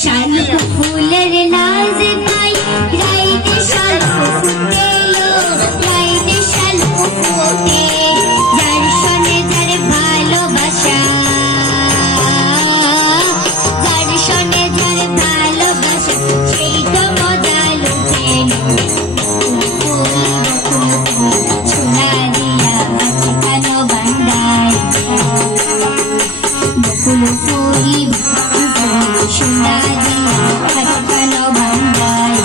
শালুক ফুলের নাজ গাই রাইতে শালুক ফুটেলো রাইতে শালুক ফুটে যার শোনে যার ভালোবাসা যার শোনে যার ভালোবাসা সেই তো মজা লুটেলো সোনা দিয়া কানো বান্দায় বকুল ফুল সোনা দিয়া কানো বান্দায়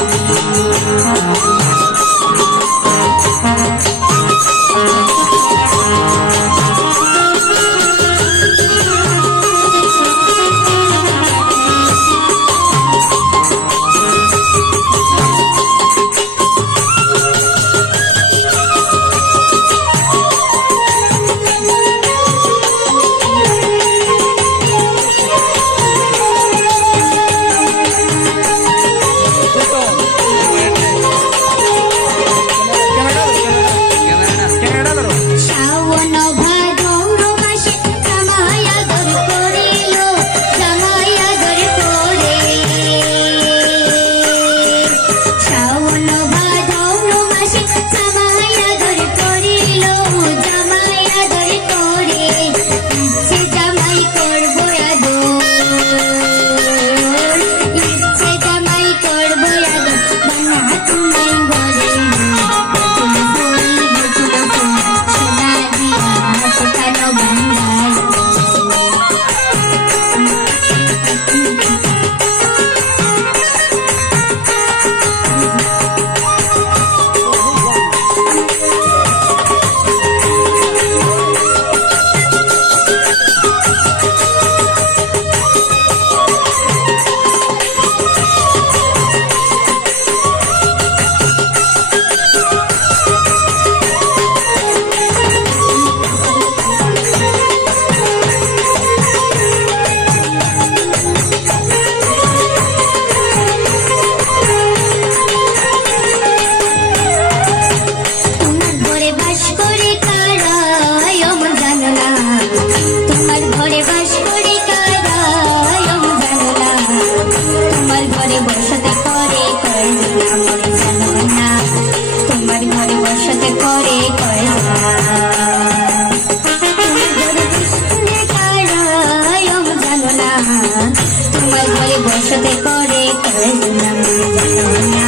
তোমার ঘরে বসতে করে করেছিলাম জানো না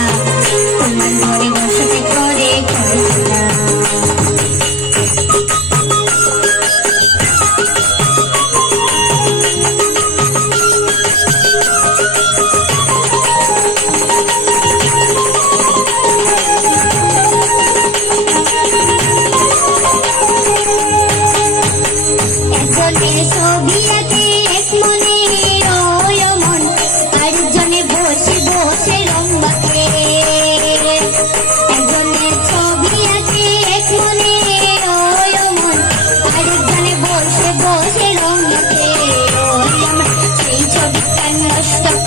তোমার ঘরে বসতে করে করেছিলাম একজনের ছবি আঁকে এক মনে একজনের ছবি আছে এক মনে মন আরেকজনে বসে বসে রং মাখে সেই ছবিটা নষ্ট